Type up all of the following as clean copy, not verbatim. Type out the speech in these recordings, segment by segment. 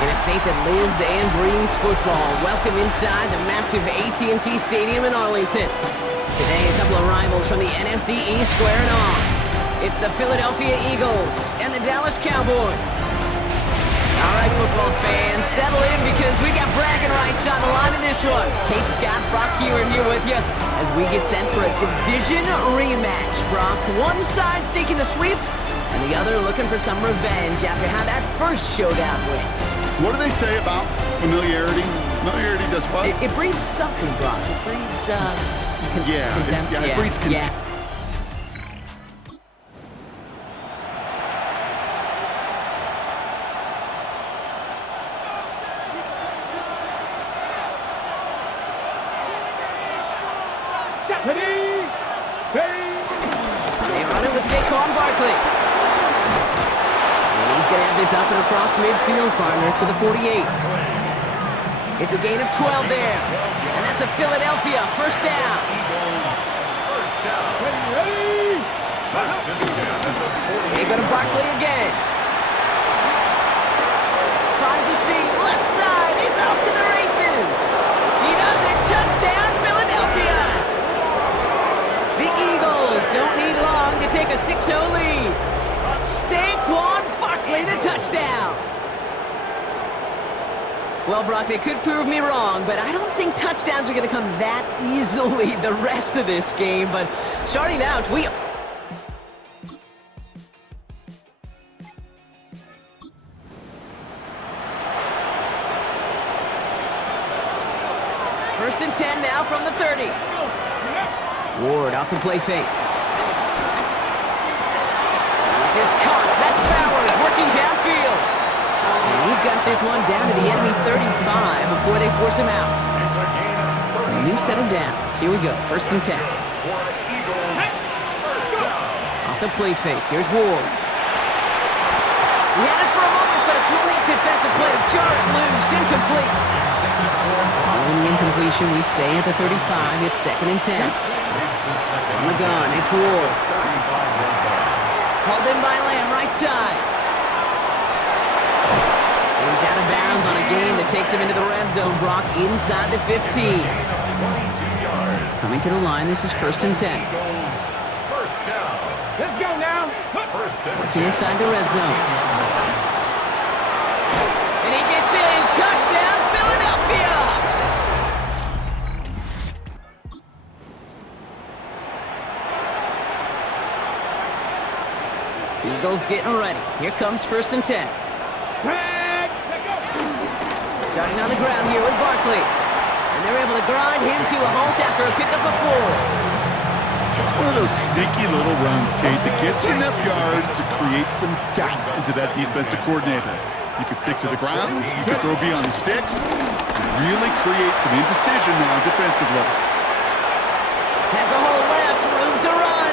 In a state that lives and breathes football, welcome inside the massive AT&T Stadium in Arlington. Today, a couple of rivals from the NFC East squaring off. It's the Philadelphia Eagles and the Dallas Cowboys. All right, football fans, settle in because we got bragging rights on the line in this one. Kate, Scott, Brock Hewitt here with you as we get set for a division rematch. Brock, one side seeking the sweep, and the other looking for some revenge after how that first showdown went. What do they say about familiarity? Familiarity does what? It breeds something, Brock. It breeds, contempt. It breeds contempt. Yeah. They run it with Saquon Barkley. And he's going to have this up and across midfield, partner, to the 48. It's a gain of 12 there. And that's a Philadelphia first down. They go to Barkley again. Finds a seam, left side. He's off to the races. He does it. Touchdown, Philadelphia. The Eagles don't need long to take a 6-0 lead. Saquon Barkley, the touchdown. Well, Brock, they could prove me wrong, but I don't think touchdowns are going to come that easily the rest of this game. But starting out, First and 10 now from the 30. Ward off the play fake. This is caught. That's Bowers working downfield. And he's got this one down to the enemy 35 before they force him out. So a new set of downs. Here we go. First and 10. Off the play fake. Here's Ward. We had it for a moment, but a great defensive play to jar it loose. Incomplete. Following the incompletion, we stay at the 35. It's second and 10. On the gun, it's Ward. Called in by Lamb, right side. And he's out of bounds on a gain that takes him into the red zone. Brock inside the 15. Coming to the line, this is first and 10. First down. Let's go now. Working inside the red zone. And he gets in. Touchdown, Philadelphia! Eagles getting ready. Here comes first and 10. Starting on the ground here with Barkley. And they're able to grind him to a halt after a pickup of 4. It's one of those sneaky little runs, Kate, that gets you enough yards to create some doubt into that defensive coordinator. You could stick to the ground, you could throw beyond the sticks, really create some indecision now defensively. Has a hole left, room to run.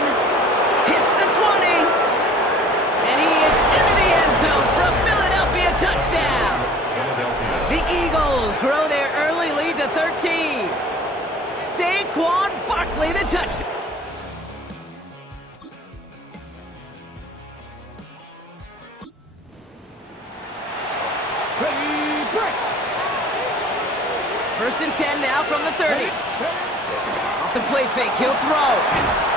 Hits the 20. And he is into the end zone for a Philadelphia touchdown. The Eagles grow their early lead to 13. Saquon Barkley, the touchdown. First and 10 now from the 30. Off the play fake, he'll throw.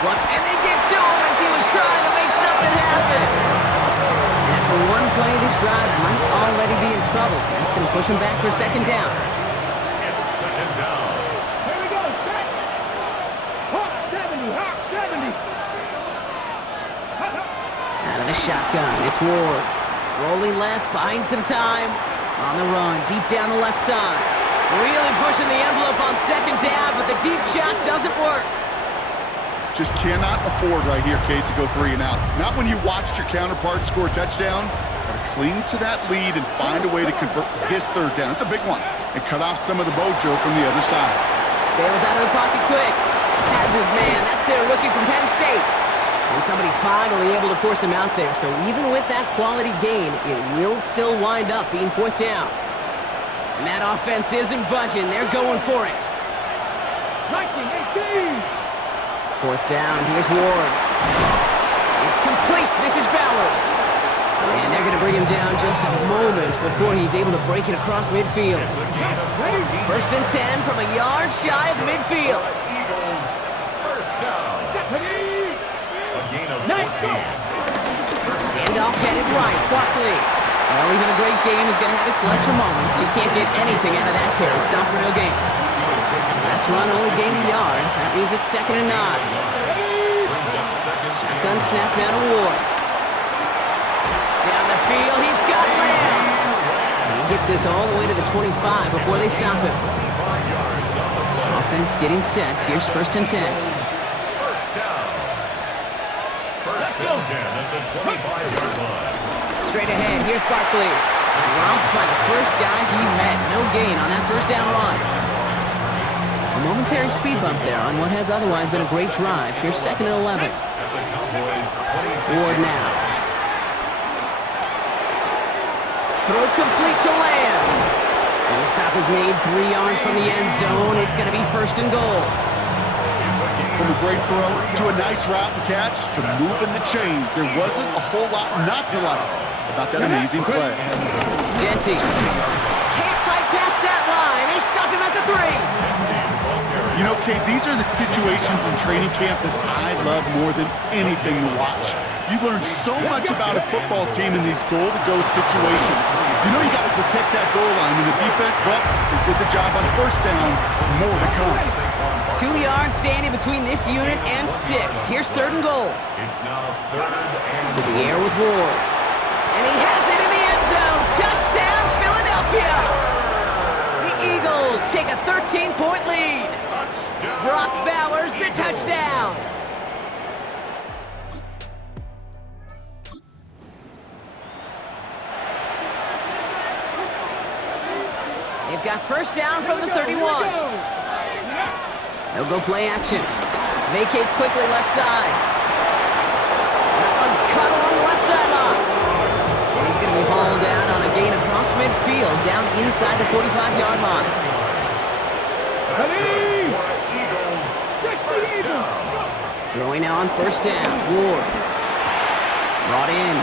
And they get to him as he was trying to make something happen. And after one play, this drive might already be in trouble. That's going to push him back for second down. It's second down. Here we go. Hot 70. Hot 70. Out of the shotgun, it's Ward. Rolling left, buying some time. On the run, deep down the left side. Really pushing the envelope on second down, but the deep shot doesn't work. Just cannot afford right here, Kate, to go 3 and out. Not when you watched your counterpart score a touchdown. Gotta cling to that lead and find a way to convert this third down. It's a big one. And cut off some of the mojo from the other side. Bales out of the pocket quick. Has his man. That's their rookie from Penn State. And somebody finally able to force him out there. So even with that quality gain, it will still wind up being fourth down. And that offense isn't budging. They're going for it. 19-18. Fourth down. Here's Ward. It's complete. This is Bowers. And they're going to bring him him down just a moment before he's able to break it across midfield. First and 10 from a yard shy of midfield. Eagles, first down. A gain of 14. Handoff headed right, Barkley. Well, even a great game is going to have its lesser moments. You can't get anything out of that carry. Stop for no gain. Last run only gained a yard. That means it's 2nd and 9. Shotgun snap now to Ward. Down the field, he's got Lamb. And he gets this all the way to the 25 before they stop him. Offense getting set. Here's 1st and 10. First down. First and 10 at the 25-yard line. Straight ahead, here's Barkley. Dropped by the first guy he met. No gain on that first down run. A momentary speed bump there on what has otherwise been a great drive. Here's 2nd and 11. Ward now. Throw complete to Lamb. And the stop is made 3 yards from the end zone. It's going to be 1st and goal. From a great throw to a nice route and catch to moving the chains. There wasn't a whole lot not to like about that amazing play. Jenty can't fight past that line. They stop him at the 3. You know, Kate, these are the situations in training camp that I love more than anything to watch. You learn so much about a football team in these goal-to-go situations. You know you got to protect that goal line, and the defense, well, they did the job on first down. More to come. 2 yards standing between this unit and 6. Here's 3rd and goal. It's now 3rd and To the air with Ward. And he has it in the end zone. Touchdown, Philadelphia! The Eagles take a 13-point lead. Brock Bowers, the touchdown. They've got first down from the 31. They'll go play action. Vacates quickly left side. That one's cut along the left sideline. And he's going to be hauled down on a gain across midfield, down inside the 45-yard line. Throwing now on first down. Ward. Brought in.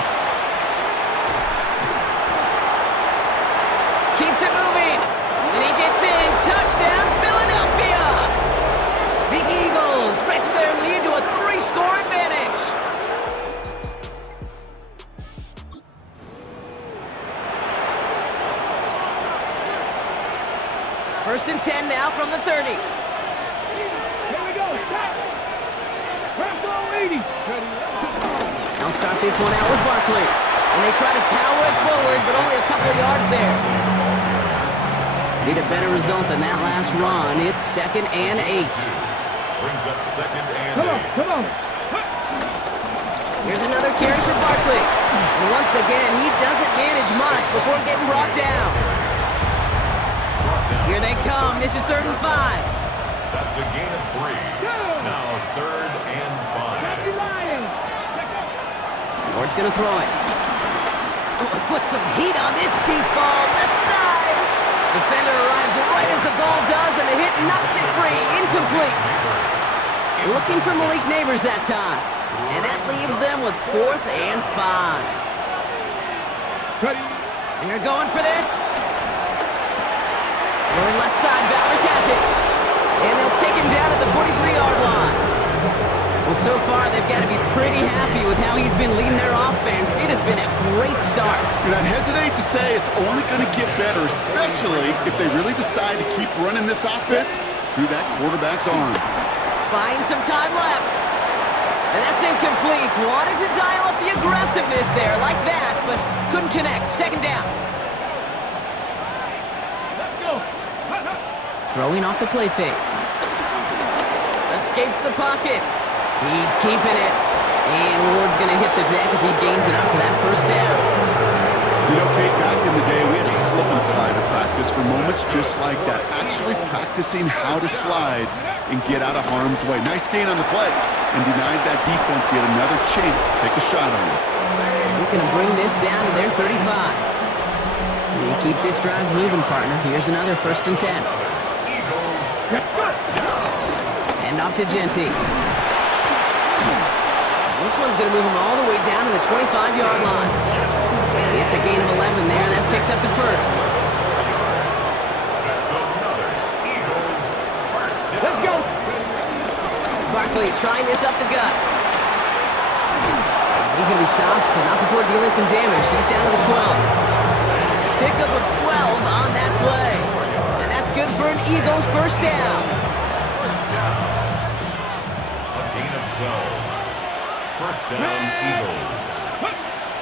Keeps it moving. And he gets in. Touchdown, Philadelphia! The Eagles stretch their lead to a 3-score advantage. First and 10 now from the 30. Here we go. They'll start this one out with Barkley. And they try to power it forward, but only a couple of yards there. Need a better result than that last run. It's 2nd and 8. Brings up 2nd and 8. Come on. Here's another carry for Barkley. And once again, he doesn't manage much before getting brought down. Here they come. This is 3rd and 5. That's a gain of 3. Now 3rd and 5. Ward's going to throw it. Oh, put some heat on this deep ball. Left side. Defender arrives right as the ball does, and the hit knocks it free. Incomplete. Looking for Malik Neighbors that time. And that leaves them with 4th and 5. They're going for this. Going left side, Bowers has it. And they'll take him down at the 43-yard line. Well, so far, they've got to be pretty happy with how he's been leading their offense. It has been a great start. And I hesitate to say it's only going to get better, especially if they really decide to keep running this offense through that quarterback's arm. Buying some time left. And that's incomplete. Wanted to dial up the aggressiveness there like that, but couldn't connect. 2nd down. Let's go. Throwing off the play fake. Escapes the pocket. He's keeping it. And Ward's going to hit the deck as he gains it up for that first down. You know, Kate, back in the day, we had a slip and slide to practice for moments just like that. Actually practicing how to slide and get out of harm's way. Nice gain on the play. And denied that defense yet another chance to take a shot on him. He's going to bring this down to their 35. You keep this drive moving, partner. Here's another 1st and 10. And off to Jenty. This one's going to move him all the way down to the 25-yard line. The It's a gain of 11 there. That picks up the first. That's another Eagles first down. Let's go. Barkley trying this up the gut. He's going to be stopped, but not before dealing some damage. He's down to the 12. Pickup of 12 on that play. And that's good for an Eagles first down. First down. A gain of 12. First down, Eagles.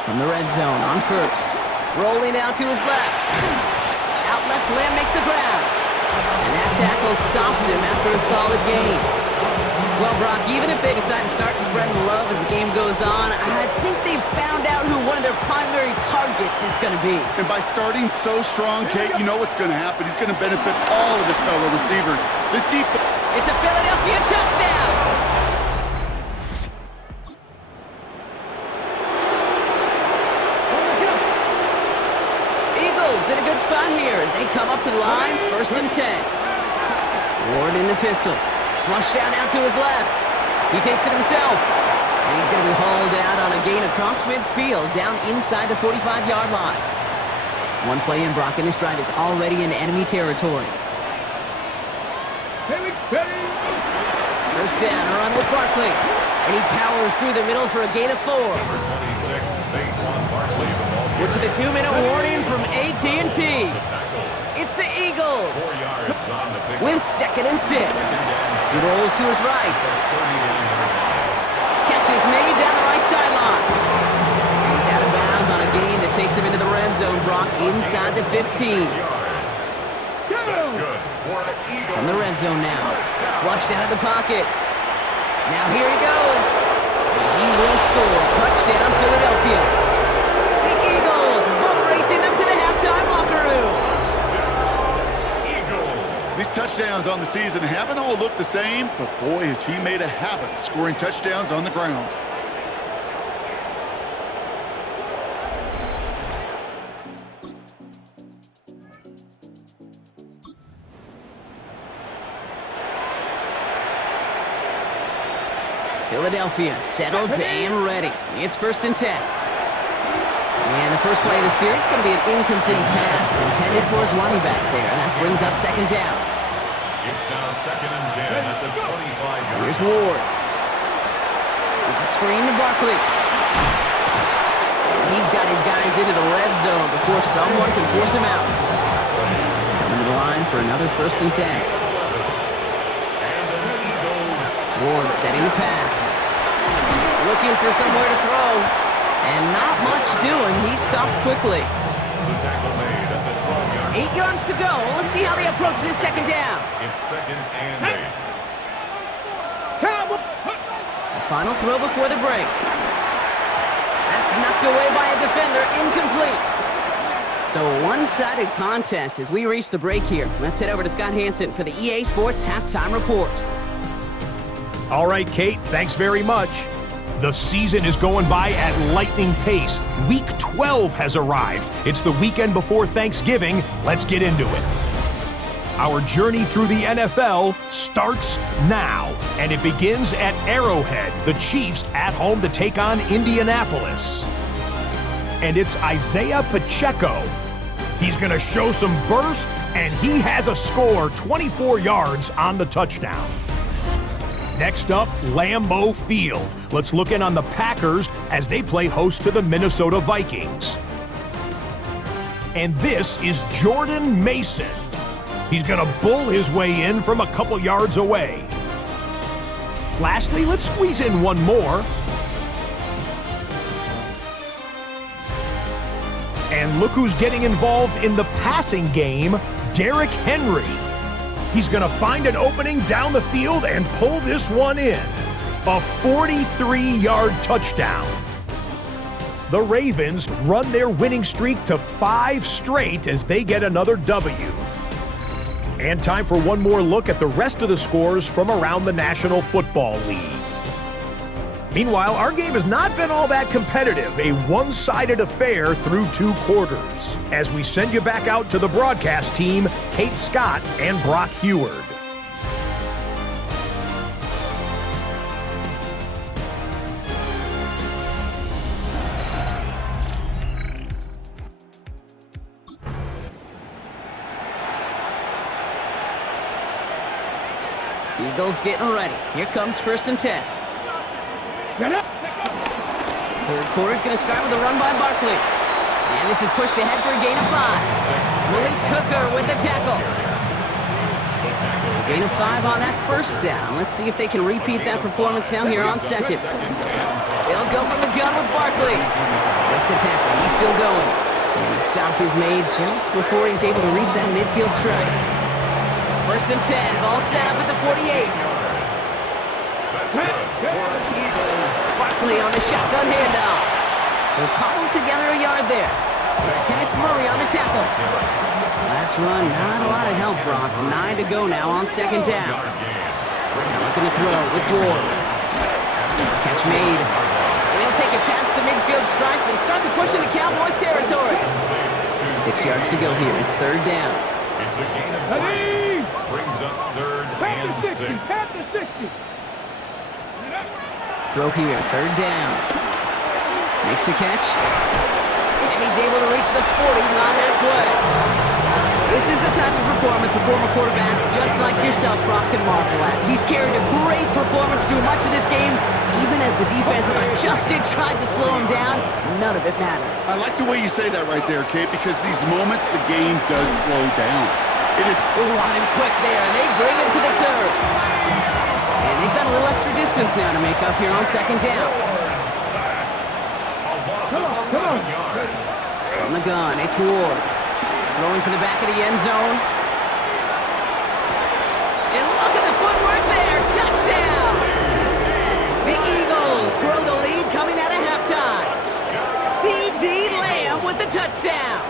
From the red zone on first. Rolling out to his left. Out left, Lamb makes the ground. And that tackle stops him after a solid gain. Well, Brock, even if they decide to start spreading love as the game goes on, I think they've found out who one of their primary targets is going to be. And by starting so strong, Kate, you know what's going to happen. He's going to benefit all of his fellow receivers. This defense... It's a Philadelphia touchdown! Eagles in a good spot here as they come up to the line, 1st and 10. Ward in the pistol. Flush down out to his left. He takes it himself. And he's going to be hauled out on a gain across midfield down inside the 45-yard line. One play in, Brock, and this drive is already in enemy territory. First down, a run with Barkley. And he powers through the middle for a gain of 4. Number 26, Saquon Barkley. The ball Which is the 2-minute warning from AT&T. the tackle. It's the Eagles 4 yards on the pick. with 2nd and 6. He rolls to his right. 39-yard line. Catch is made down the right sideline. And he's out of bounds on a gain that takes him into the red zone, Brock, inside the 15. 6 yards. That's good for the Eagles. From the red zone now. Flushed out of the pocket. Now here he goes. And he will score. Touchdown, Philadelphia. The Eagles boat racing them to the halftime locker room. These touchdowns on the season haven't all looked the same, but boy, has he made a habit of scoring touchdowns on the ground. Philadelphia settled and ready. It's 1st and 10. And the first play of the series is going to be an incomplete pass intended for his running back there. And that brings up 2nd down. It's now 2nd and 10 at the 25-yard Here's line. Ward. It's a screen to Barkley. And he's got his guys into the red zone before someone can force him out. Coming to the line for another 1st and 10. And the Eagles. Ward setting the pass. Looking for somewhere to throw. And not much doing. He stopped quickly. The tackle made at the 12-yard line. 8 yards to go. Let's see how they approach this 2nd down. It's 2nd and 8. The final throw before the break. That's knocked away by a defender. Incomplete. So a one-sided contest as we reach the break here. Let's head over to Scott Hansen for the EA Sports Halftime Report. All right, Kate, thanks very much. The season is going by at lightning pace. Week 12 has arrived. It's the weekend before Thanksgiving. Let's get into it. Our journey through the NFL starts now, and it begins at Arrowhead. The Chiefs at home to take on Indianapolis. And it's Isaiah Pacheco. He's going to show some burst, and he has a score, 24 yards on the touchdown. Next up, Lambeau Field. Let's look in on the Packers as they play host to the Minnesota Vikings. And this is Jordan Mason. He's going to bull his way in from a couple yards away. Lastly, let's squeeze in one more. And look who's getting involved in the passing game, Derrick Henry. He's going to find an opening down the field and pull this one in. A 43-yard touchdown. The Ravens run their winning streak to 5 straight as they get another W. And time for one more look at the rest of the scores from around the National Football League. Meanwhile, our game has not been all that competitive, a one-sided affair through 2 quarters. As we send you back out to the broadcast team, Kate Scott and Brock Heward. Eagles getting ready. Here comes 1st and 10. Third quarter's going to start with a run by Barkley. And this is pushed ahead for a gain of 5. Malik Hooker with the tackle. So gain of 5 on that first down. Let's see if they can repeat that performance now here on 2nd. They'll go from the gun with Barkley. Breaks a tackle. He's still going. And the stop is made just before he's able to reach that midfield strike. 1st and 10. Ball set up at the 48. Barkley on the shotgun handoff. They'll cobble together a yard there. It's Kenneth Murray on the tackle. Last run, not a lot of help, Brock. 9 to go now on 2nd down. Now looking to throw with Ward. Catch made. And he'll take it past the midfield stripe and start the push into Cowboys territory. 6 yards to go here. It's 3rd down. It's a gain of 5. Brings up 3rd and 6. Throw here, 3rd down. Makes the catch. And he's able to reach the 40 on that play. This is the type of performance a former quarterback, just like yourself, Brock, can marvel at. He's carried a great performance through much of this game, even as the defense adjusted, tried to slow him down. None of it mattered. I like the way you say that right there, Kate, because these moments the game does slow down. It is. Ooh, on him quick there, and they bring him to the turf. And they've got a little extra distance now to make up here on 2nd down. Come on. From the gun, it's Ward. Throwing for the back of the end zone. And look at the footwork there. Touchdown! The Eagles grow the lead coming out of halftime. C.D. Lamb with the touchdown.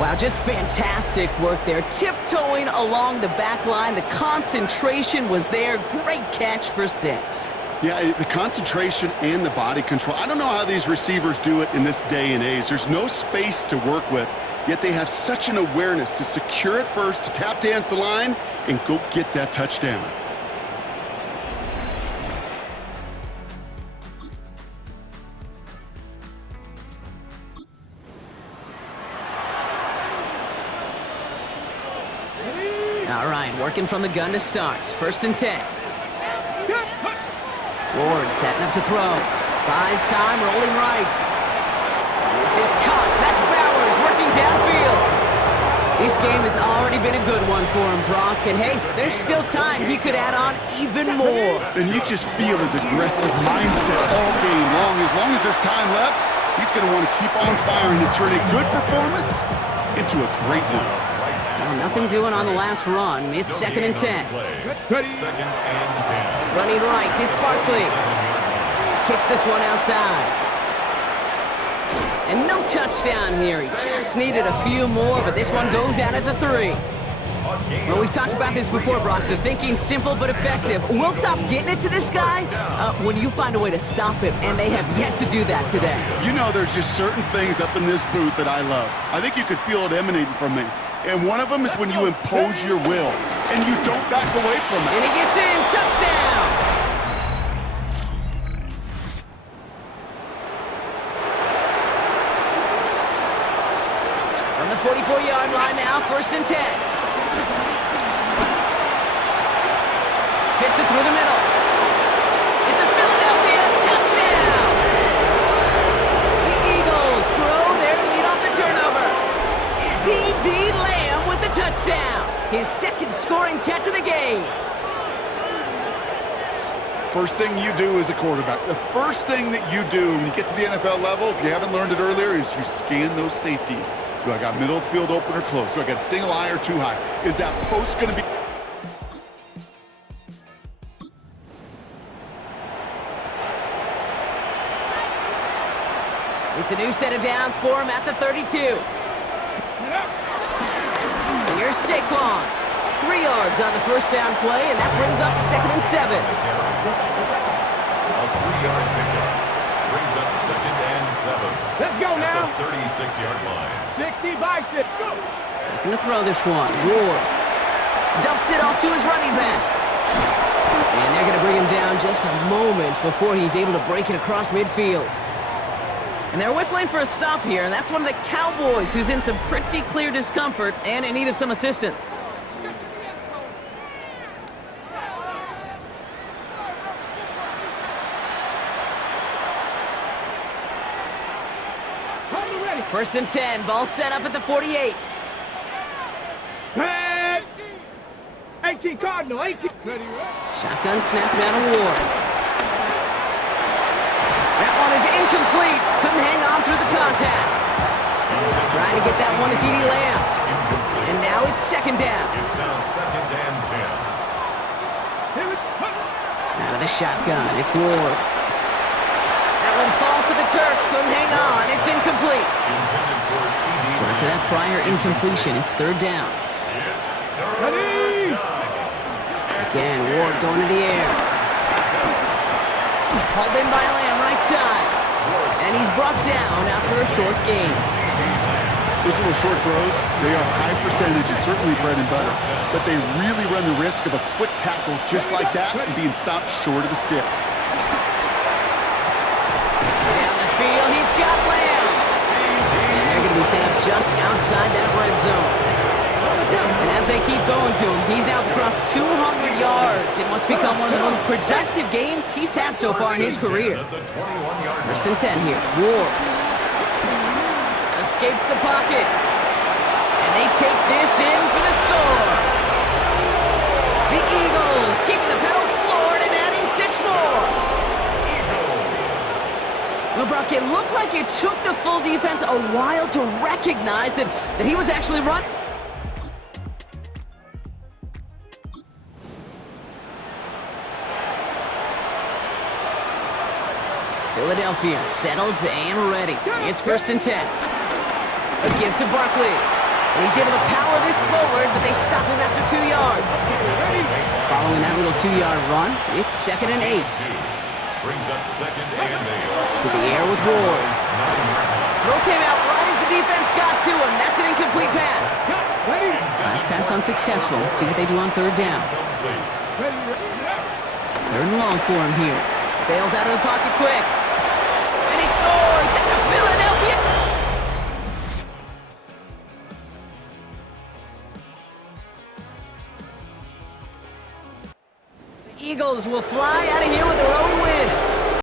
Wow, just fantastic work there. Tiptoeing along the back line. The concentration was there. Great catch for 6. Yeah, the concentration and the body control. I don't know how these receivers do it in this day and age. There's no space to work with, yet they have such an awareness to secure it first, to tap dance the line, and go get that touchdown. All right, working from the gun to start. 1st and 10. Ward setting up to throw. Buys time, rolling right. This is caught. That's Bowers working downfield. This game has already been a good one for him, Brock. And hey, there's still time. He could add on even more. And you just feel his aggressive mindset all game long. As long as there's time left, he's going to want to keep on firing to turn a good performance into a great one. Well, nothing doing on the last run. It's 2nd and 10. 2nd and 10. Running right, it's Barkley. Kicks this one outside. And no touchdown here. He just needed a few more, but this one goes out at the 3. Well, we've talked about this before, Brock. The thinking's simple but effective. We'll stop getting it to this guy when you find a way to stop him, and they have yet to do that today. You know, there's just certain things up in this booth that I love. I think you could feel it emanating from me. And one of them is when you impose your will, and you don't back away from it. And he gets in. Touchdown! From the 44-yard line now, 1st and 10. Fits it through the middle. It's a Philadelphia touchdown! The Eagles grow their lead off the turnover. C.D. Lamb with the touchdown. His 2nd scoring catch of the game. First thing you do as a quarterback, the first thing that you do when you get to the NFL level, if you haven't learned it earlier, is you scan those safeties. Do I got middle of the field open or close? Do I got a single high or 2 high? Is that post going to be... It's a new set of downs for him at the 32. Here's Saquon. 3 yards on the first down play, and that brings up 2nd and 7. A 3-yard pickup brings up 2nd and 7. Let's go now. At the 36-yard line. 60 by 6. Go. Looking to throw this one. Ward dumps it off to his running back. And they're going to bring him down just a moment before he's able to break it across midfield. And they're whistling for a stop here, and that's one of the Cowboys who's in some pretty clear discomfort and in need of some assistance. First and 10, ball set up at the 48. Pat! 18 Cardinal, 18. Shotgun snap now to Ward. That one is incomplete. Couldn't hang on through the contact. Trying to get that one to CeeDee Lamb. And now it's second down. It's now second and 10. Out of the shotgun, it's Ward. That one falls to the turf. Couldn't hang on. It's incomplete. So after that prior incompletion, it's third down. Ready! Again, Ward going to the air. Hauled in by Lamb, right side. And he's brought down after a short gain. Those little short throws, they are high percentage and certainly bread and butter, but they really run the risk of a quick tackle just like that and being stopped short of the sticks. Down the field, he's got Lamb. And they're going to be set up just outside that red zone. And as they keep going to him, he's now crossed 200 yards in what's become one of the most productive games he's had so far in his career. First and 10 here. Ward escapes the pocket. And they take this in for the score. The Eagles keeping the pedal floored and adding 6 more. Well, Brock, it looked like it took the full defense a while to recognize that he was actually running. Philadelphia settled and ready. It's first and 10. A give to Barkley. And he's able to power this forward, but they stop him after 2 yards. Following that little 2-yard run, it's second and 8. Brings up second and 8. To the air with Ward. Throw came out right as the defense got to him. That's an incomplete pass. Last pass unsuccessful. Let's see what they do on third down. Third and long for him here. Bails out of the pocket quick. And he scores! It's a Philadelphia! The Eagles will fly out of here with their own win.